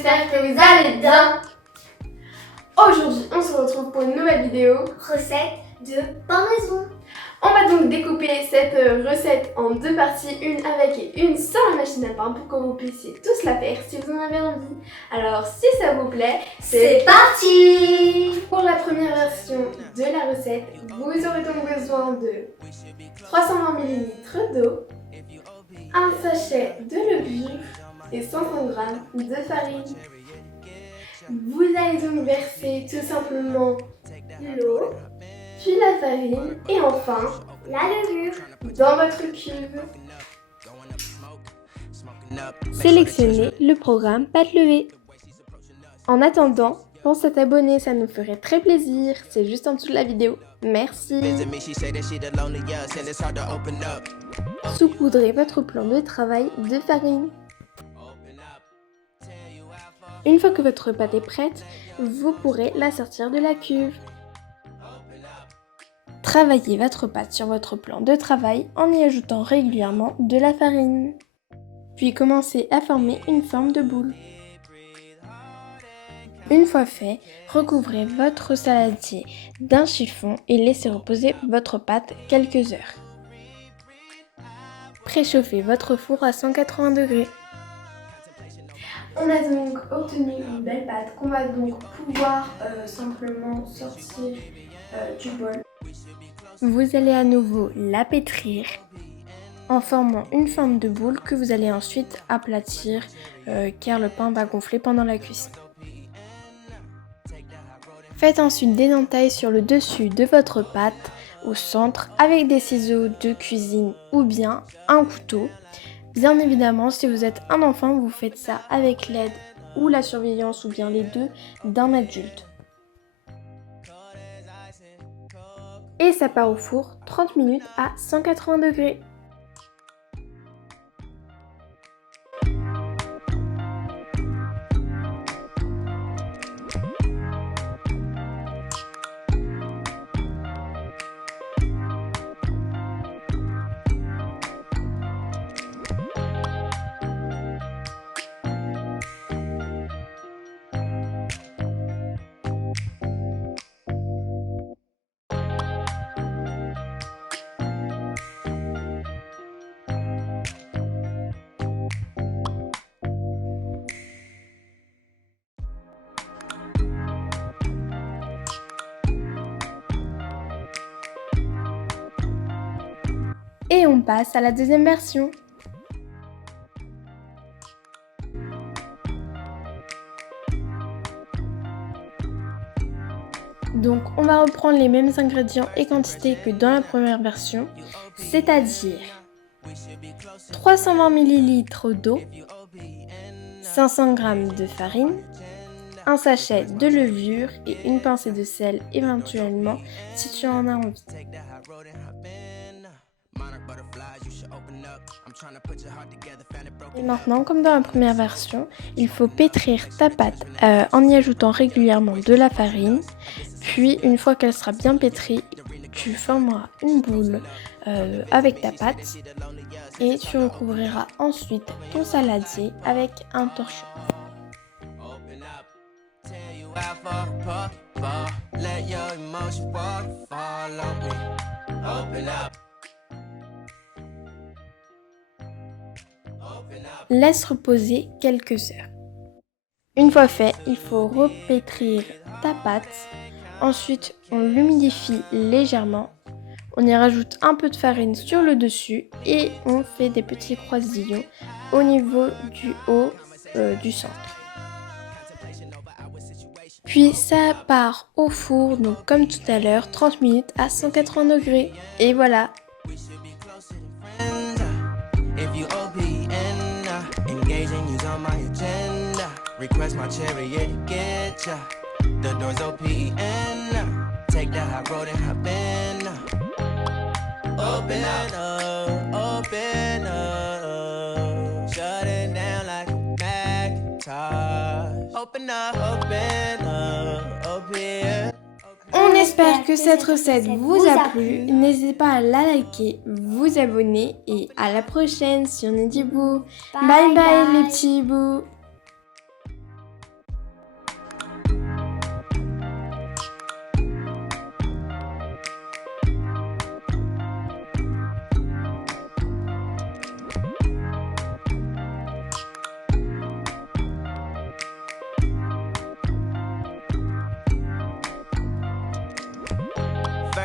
j'espère que vous allez bien. Aujourd'hui, on se retrouve pour une nouvelle vidéo. Recette de pain maison. On va donc découper cette recette en deux parties, une avec et une sans la machine à pain pour que vous puissiez tous la faire si vous en avez envie. Alors si ça vous plaît, c'est parti! Pour la première version de la recette, vous aurez donc besoin de 320 ml d'eau, un sachet de levure et 500 g de farine. Vous allez donc verser tout simplement L'eau, puis la farine et enfin la levure dans votre cuve. Sélectionnez le programme Pâte levée. En attendant, pense à t'abonner, ça nous ferait très plaisir. C'est juste en dessous de la vidéo. Merci. Saupoudrez votre plan de travail de farine. Une fois que votre pâte est prête, vous pourrez la sortir de la cuve. Travaillez votre pâte sur votre plan de travail en y ajoutant régulièrement de la farine. Puis commencez à former une forme de boule. Une fois fait, recouvrez votre saladier d'un chiffon et laissez reposer votre pâte quelques heures. Préchauffez votre four à 180 degrés. On a donc obtenu une belle pâte qu'on va donc pouvoir simplement sortir du bol. Vous allez à nouveau la pétrir en formant une forme de boule que vous allez ensuite aplatir car le pain va gonfler pendant la cuisson. Faites ensuite des entailles sur le dessus de votre pâte au centre avec des ciseaux de cuisine ou bien un couteau. Bien évidemment, si vous êtes un enfant, vous faites ça avec l'aide ou la surveillance ou bien les deux d'un adulte. Et ça part au four 30 minutes à 180 degrés. Et on passe à la deuxième version. Donc on va reprendre les mêmes ingrédients et quantités que dans la première version, c'est-à-dire 320 ml d'eau, 500 g de farine, un sachet de levure et une pincée de sel éventuellement si tu en as envie. Et maintenant, comme dans la première version, il faut pétrir ta pâte en y ajoutant régulièrement de la farine. Puis, une fois qu'elle sera bien pétrie, tu formeras une boule avec ta pâte et tu recouvriras ensuite ton saladier avec un torchon. Laisse reposer quelques heures. Une fois fait, il faut repétrir ta pâte. Ensuite, on l'humidifie légèrement. On y rajoute un peu de farine sur le dessus et on fait des petits croisillons au niveau du haut du centre. Puis ça part au four, donc comme tout à l'heure, 30 minutes à 180 degrés. Et voilà. Request my chariot to get ya. The doors open. Take the high road and hop in. Open up, open up. Shut it down like a Macintosh. Open up, open. On espère que cette recette vous a plu. N'hésitez pas à la liker, vous abonner et à la prochaine sur Nedibou. Bye bye les petits bouts.